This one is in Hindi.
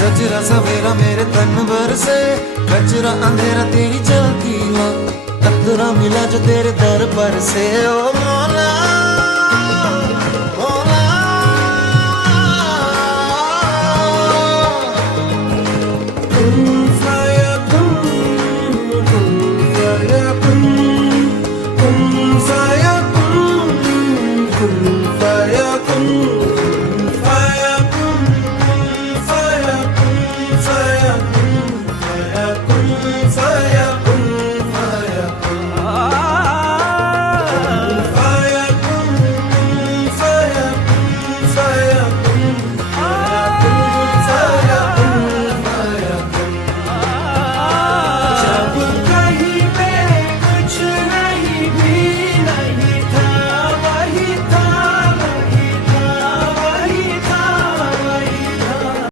सजरा सवेरा मेरे तन भर से, कचरा अंधेरा तेरी जलती ना, कतरा मिला जो तेरे दर पर से। ओ मौला मौला